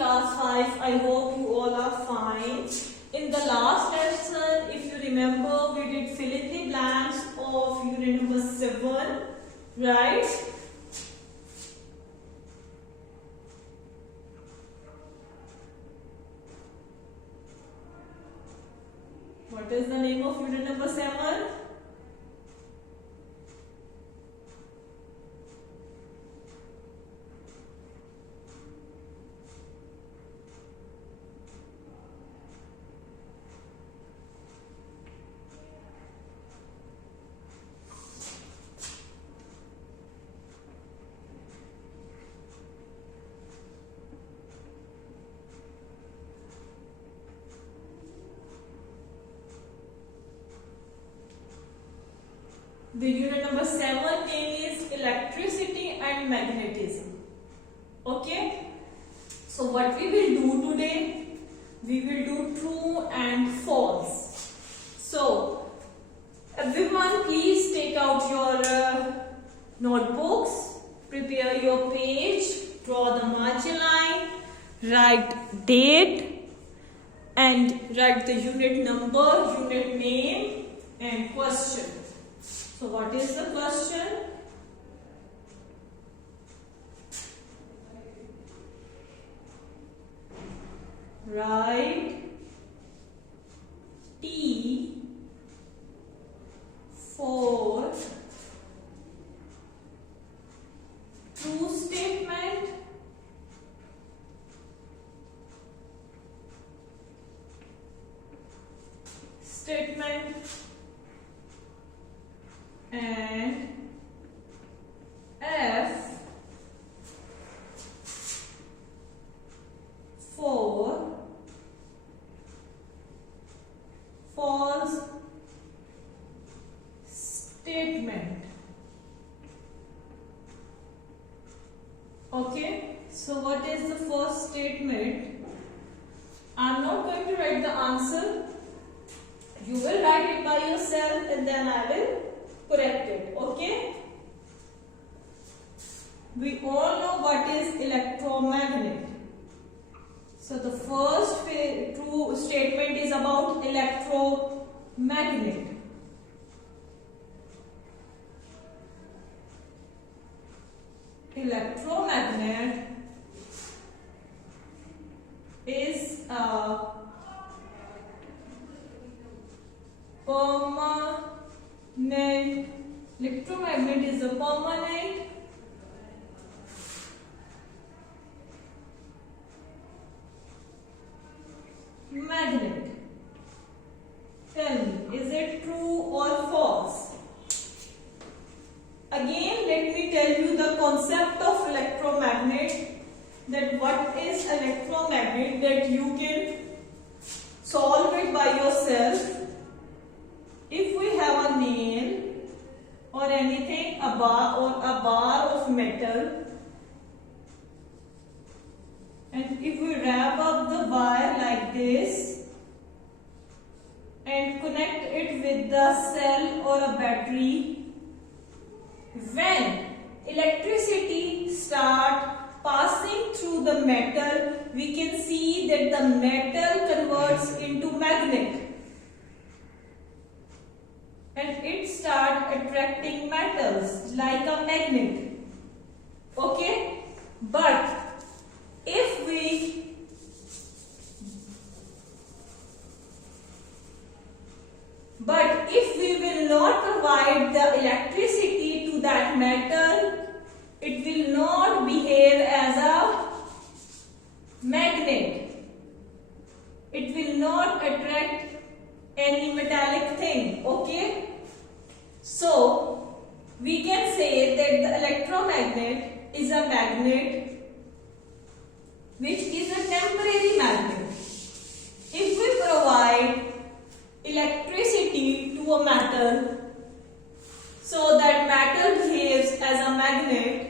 class 5. I hope you all are fine. In the last lesson, if you remember, we did fill in the blanks of unit number 7, right? What is the name of unit number 7? The unit number 7 name is electricity and magnetism. Okay. So what we will do today, we will do true and false. So everyone please take out your notebooks, prepare your page, draw the margin line, write date and write the unit number, unit name and question. So what is the question? Write T for true statement, and F for false statement. Okay, so what is the first statement? I am not going to write the answer. You will write it by yourself and then I will correct it. Okay. We all know what is electromagnet. So the first true statement is about electromagnet. Electromagnet is a permanent. Electromagnet is a permanent magnet. Tell me, is it true or false? Again, let me tell you the concept of electromagnet. That what is electromagnet, that you can solve it by yourself. If we have a nail or anything, a bar of metal, and if we wrap up the wire like this and connect it with the cell or a battery, when electricity starts passing through the metal, we can see that the metal converts into magnet and it starts attracting metals like a magnet. Okay, but if we will not provide the electricity to that metal, it will not behave as a magnet. It will not attract any metallic thing. Okay, so we can say that the electromagnet is a magnet which is a temporary magnet. If we provide electricity to a metal so that metal behaves as a magnet,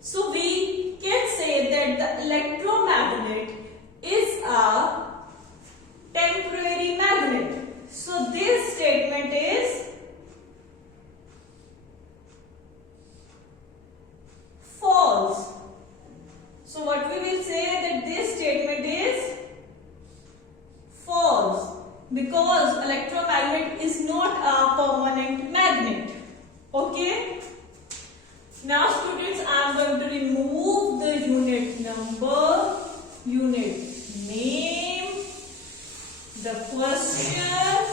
so we can say that the electromagnet is a temporary magnet. So this statement is false. So what we will say that this statement I'm going to remove the unit number, unit name, the question,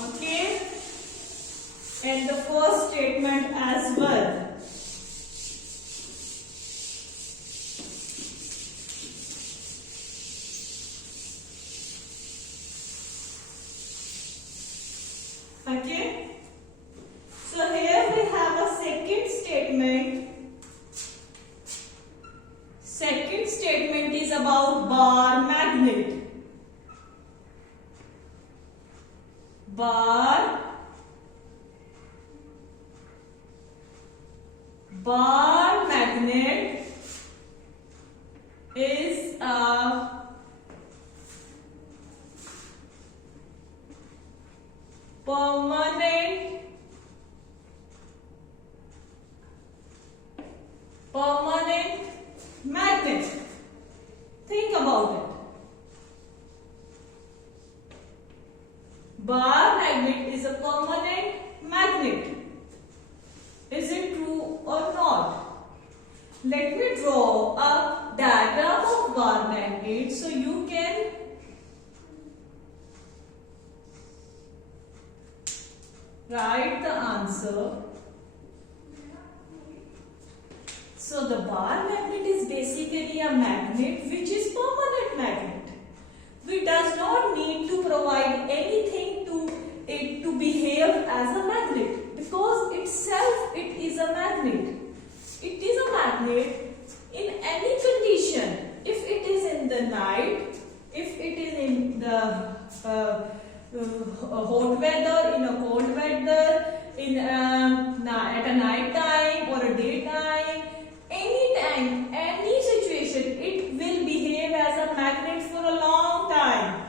okay, and the first statement as well. Okay. So here we have a second statement. Second statement is about bar magnet. Bar magnet is a permanent magnet. Think about it. Bar magnet is a permanent magnet. Is it true or not? Let me draw a diagram of bar magnet so you can write the answer. So the bar magnet is basically a magnet which is permanent magnet. We does not need to provide anything to it to behave as a magnet, because itself it is a magnet. It is a magnet in any condition. If it is in the night, if it is in the hot weather, in a cold weather, in at a night time or a daytime, anytime, any situation, it will behave as a magnet for a long time.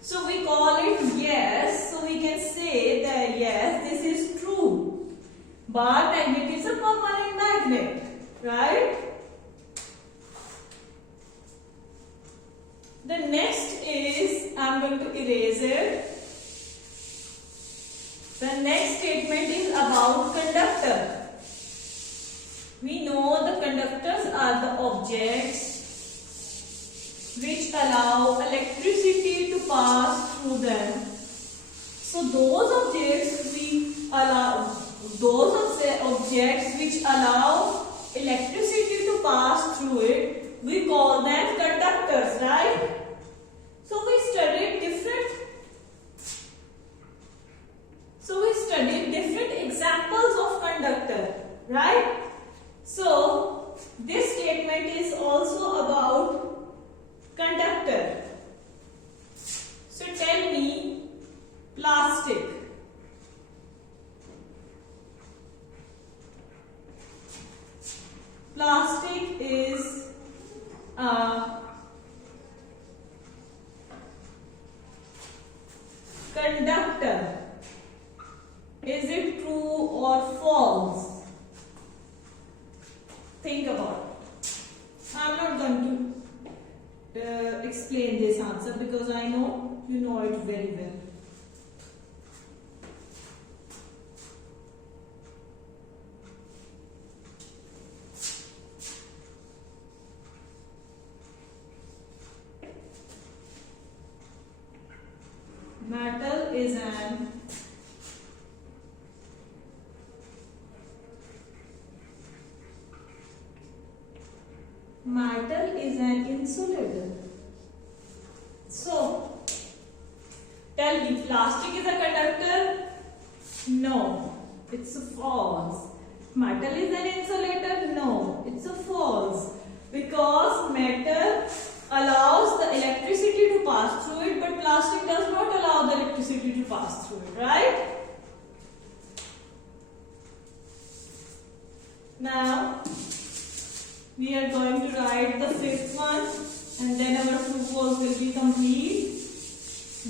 So we call it yes. So we can say that yes, this is true. Bar magnet is a permanent magnet, right? The next is, I'm going to erase it. The next statement is about conductor. We know the conductors are the objects which allow electricity to pass through them. So those objects which allow electricity to pass through it, we call them conductors, right? So we studied different examples of conductor, right? So this statement is also about conductor. So tell me, plastic. Plastic is a conductor. Is it true or false? Think about it. I'm not going to explain this answer because I know you know it very well. Metal is an insulator. So, tell me, plastic is a conductor? No, it's a false. Metal is an insulator? No, it's a false. Because metal allows the electricity to pass through it, but plastic does not allow the electricity to pass through it, right? Now, we are going to write the fifth one and then our true false will be complete.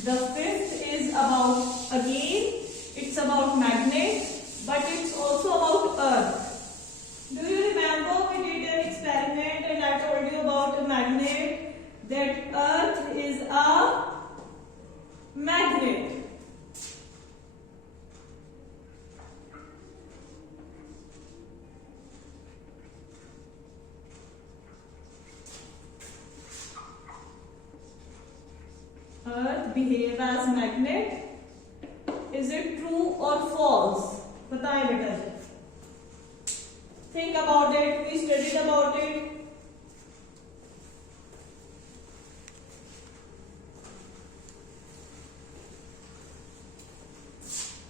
The fifth is about, again, it's about magnet, but it's also about earth. Do you remember we did an experiment and I told you about a magnet, that earth is a magnet. behave as magnet? Is it true or false? बताएं बेटा जी. Think about it. We studied about it.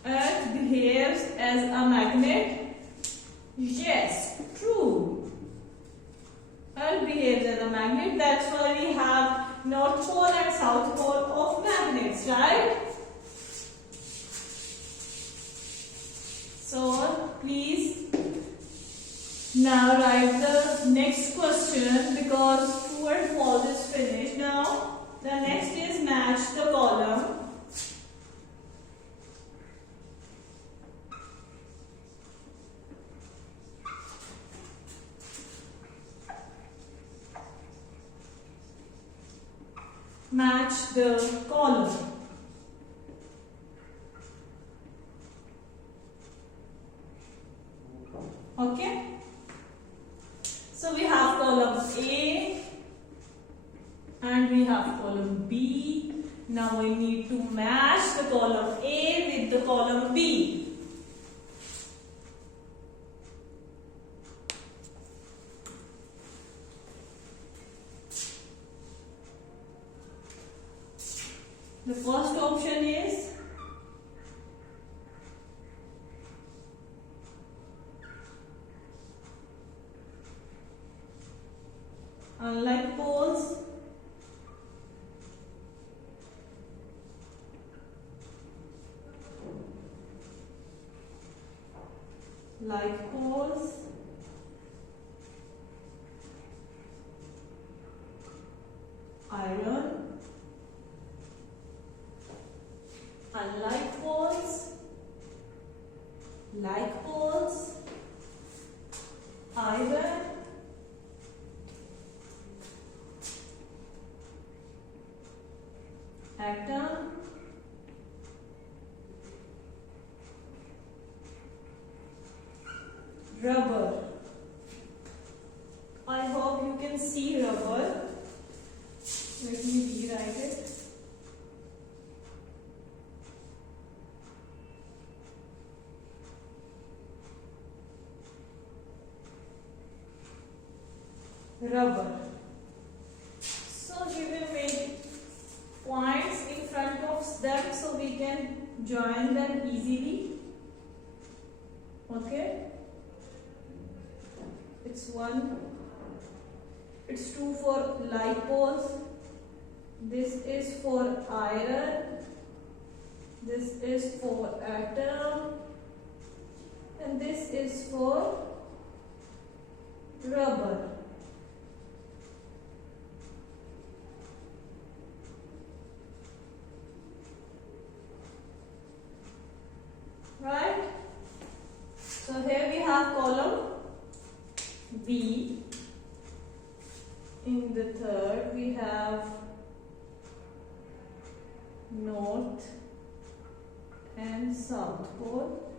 Earth behaves as a magnet. Yes, true. Earth behaves as a magnet. That's why we have North Pole and South Pole of magnets, right? So please now write the next question, because true and false is finished. Now the next is match the column. Match the column. Okay. So we have column A and we have column B. Now we need to match the column A with the column B. The first option is unlike poles, like poles, iron, unlike poles, like poles, iron, atom, rubber. I hope you can see rubber. Let me rewrite it. Rubber. So we will make points in front of them so we can join them easily. Okay. It's 1. It's 2 for like poles. This is for iron. This is for atom. And this is for rubber. Right? So here we have column B. In the third we have North and South Pole.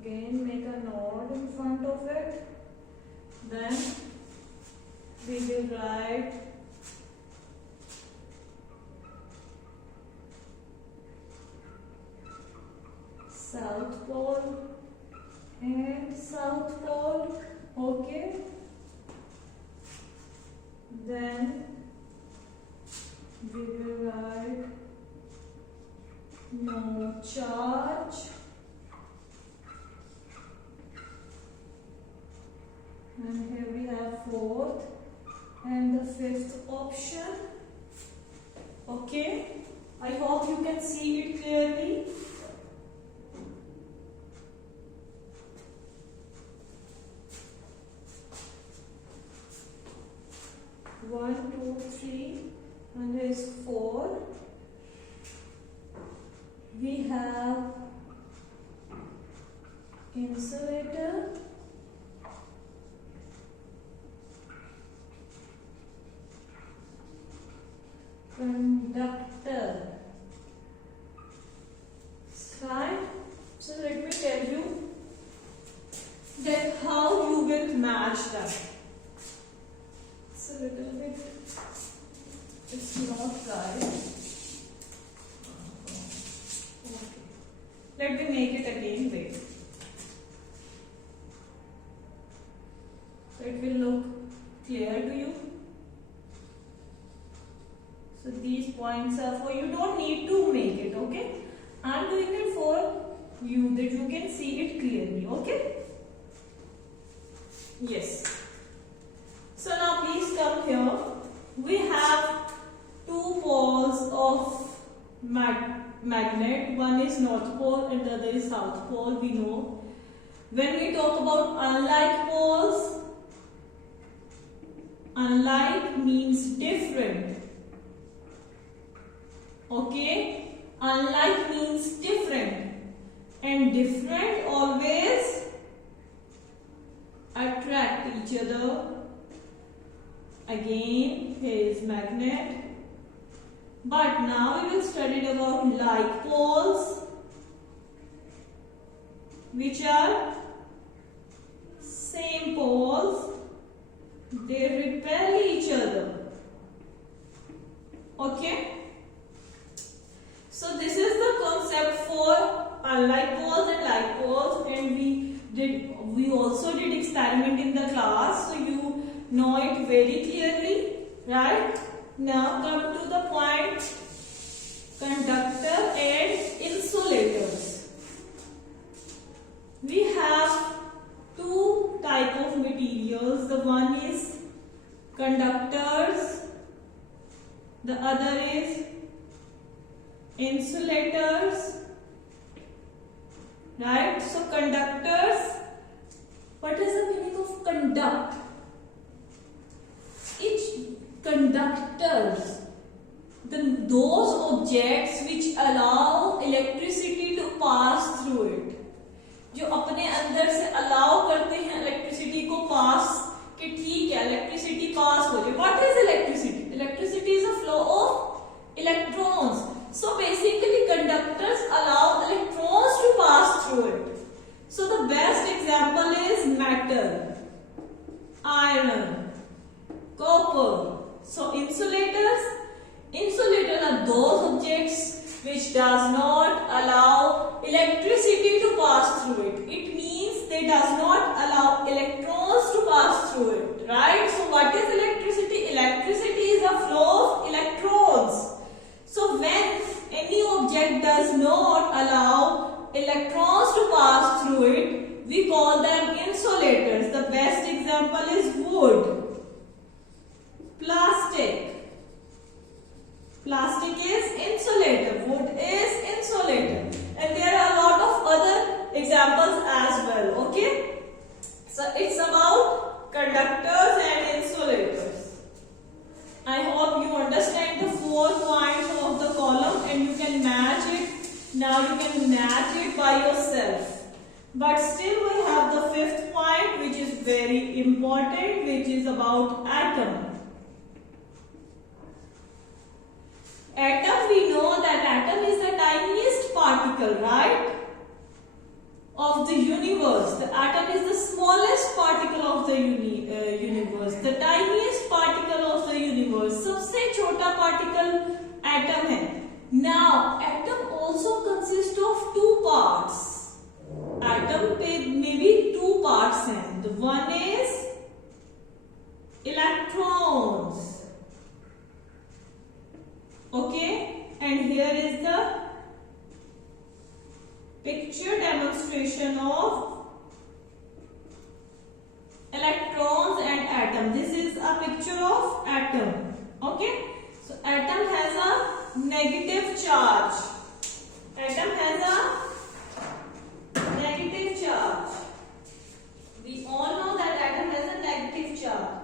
Again make a node in front of it. Then we will write South Pole and South Pole. Okay. Then we will write no charge. And here we have 4th and the 5th option. Okay. I hope you can see it clearly. One, two, three, and there is 4. We have insulator, conductor. Right? So let me tell you that how you will match them. It's a little bit, it's not right. Okay. Let me make it again. Wait. So it will look clear to you. So these points are for you. Don't need to make it. Okay. I'm doing it for you that you can see it clearly. Okay. Yes. So now please come here. We have two poles of magnet. One is north pole and the other is south pole. We know. When we talk about unlike poles, unlike means different. Okay? Unlike means different. And different always attract each other. Again, here is magnet. But now we will study about like poles, which are same poles. They repel each other. Okay? So this is the concept for unlike poles and like poles, and we also did experiment in the class, so you know it very clearly, right? Now come to the point conductor and insulators. We have two type of materials. The one is conductors, the other is insulators, right? So conductors, what is the meaning of conduct? Each conductors, those objects which allow electricity to pass through it, जो अपने अंदर से allow करते हैं electricity को पास, कि ठीक है इलेक्ट्रिसिटी पास हो जाए. What is electricity? Electricity is a flow of electrons. So basically conductors allow electrons to pass through it. So the best example is metal, iron, copper. So insulators are those objects which does not allow electricity to pass through it. It means they does not allow electrons to pass through it, right? So what is electricity? Electricity is a flow of electrons. So when any object does not allow electrons to pass through it, we call them insulators. The best example is wood, plastic. Plastic is insulator, wood is insulator, and there are a lot of other examples as well. Okay, so it's about conductors and insulators. I hope you understand the 4 points of the column and you can match it. Now you can match it by yourself. But still we have the 5th point, which is very important, which is about atom. Atom, we know that atom is the tiniest particle, right, of the universe. The atom is the smallest particle of the universe, the tiniest particle of the universe. सबसे छोटा particle atom है. Now, atom also consists of 2 parts. Atom में भी 2 parts हैं. The one is electrons. Okay, and here is the picture demonstration of electrons and atom. This is a picture of atom. Okay, so atom has a negative charge. Atom has a negative charge. We all know that atom has a negative charge.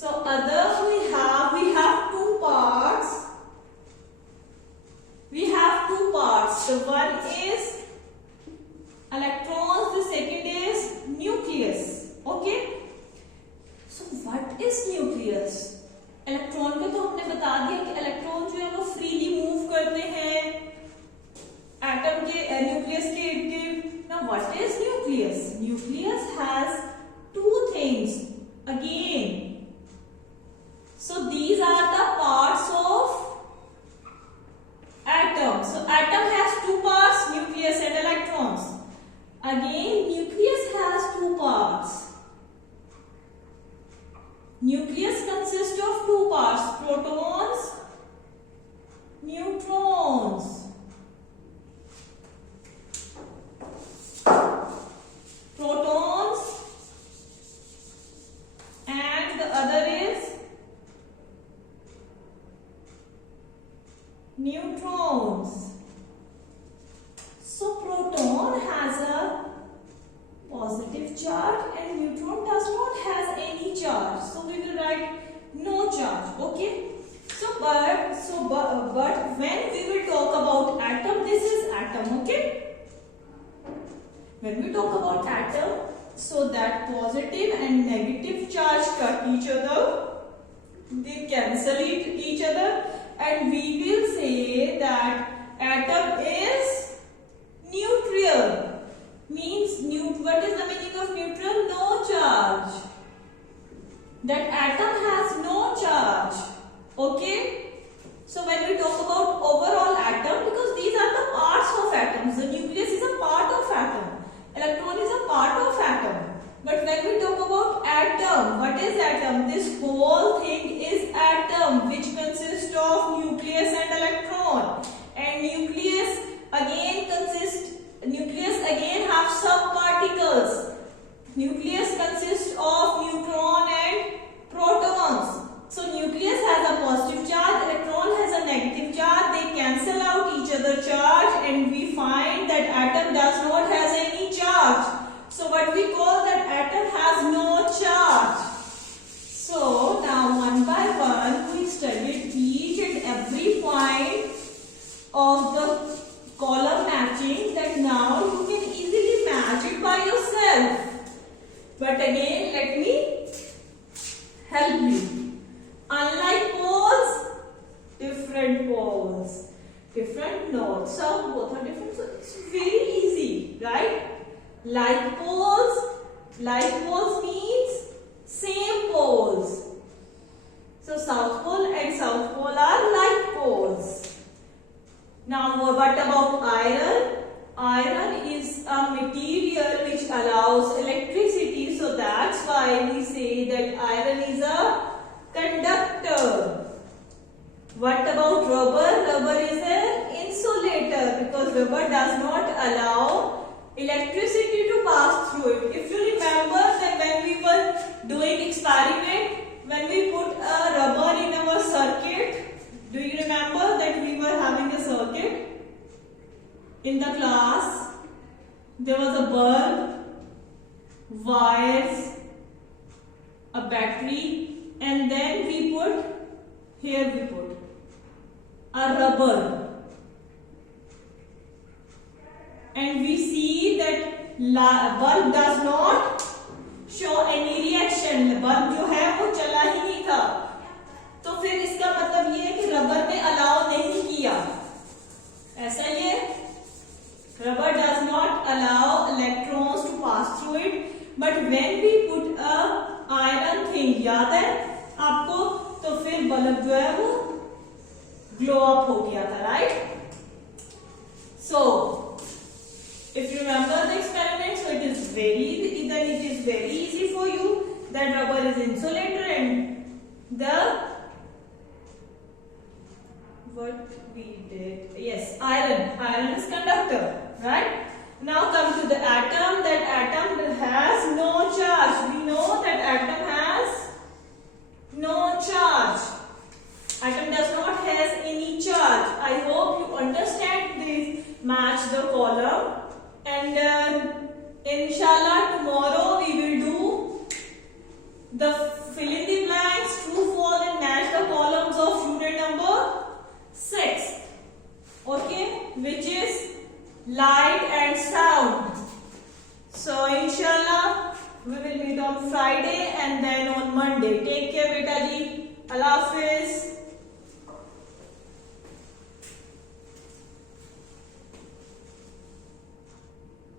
So other we have 2 parts. We have 2 parts. The one is electrons, the second is nucleus. Okay. So what is nucleus? Electron को तो हमने बता दिया कि electron जो है वो freely move करते हैं positive charge and neutron does not has any charge. So we will write no charge. Okay. But when we will talk about atom, this is atom. Okay. When we talk about atom, so that positive and negative charge cut each other. They cancel each other, and we will say that atom is neutral. Means what is the meaning of neutral? No charge. That atom has no charge. Okay. So when we talk about overall atom, because these are the parts of atoms, the nucleus is a part of atom, electron is a part of atom. But when we talk about atom, what is atom? This whole thing is atom, which consists of nucleus and electron. And nucleus again have subparticles. Nucleus consists of neutron and protons. So nucleus has a positive charge, electron has a negative charge. They cancel out each other charge, and we find that atom does not has any charge. So what we call that atom has no charge. So now one by one we studied each and every point of the column matching, that now you can easily match it by yourself. But again, let me help you. Unlike poles, different poles, different north, south, both are different. So it's very easy, right? Like poles means same poles. So south pole and south pole are like poles. Now what about iron? Iron is a material which allows electricity. So that's why we say that iron is a conductor. What about rubber? Rubber is an insulator, because rubber does not allow electricity to pass through it. If you remember that when we were doing experiment, when we put a rubber in our circuit, do you remember that we were having a circuit in the class? There was a bulb, wires, a battery, and then we put a rubber. And we see that bulb does not show any reaction. Bulb जो है वो चला ही नहीं था. तो फिर इसका मतलब ये है कि रबर ने अलाउ नहीं किया. ऐसा ही है. Rubber does not allow electrons to pass through it. But when we put a iron thing, याद है आपको, तो फिर बल्ब जो है वो ग्लो अप हो गया था, right? So if you remember the experiment, so it is very easy for you that rubber is insulator and what we did, yes, iron is conductor, right? Now come to the atom. That atom has no charge. We know that atom has no charge. Atom does not has any charge. I hope you understand this. Match the column. And inshallah tomorrow we will do the fill in the blanks, true, false, and match the columns of unit number 6. Okay, which is light and sound. So inshallah we will meet on Friday and then on Monday. Take care, beta ji. Allah Hafiz.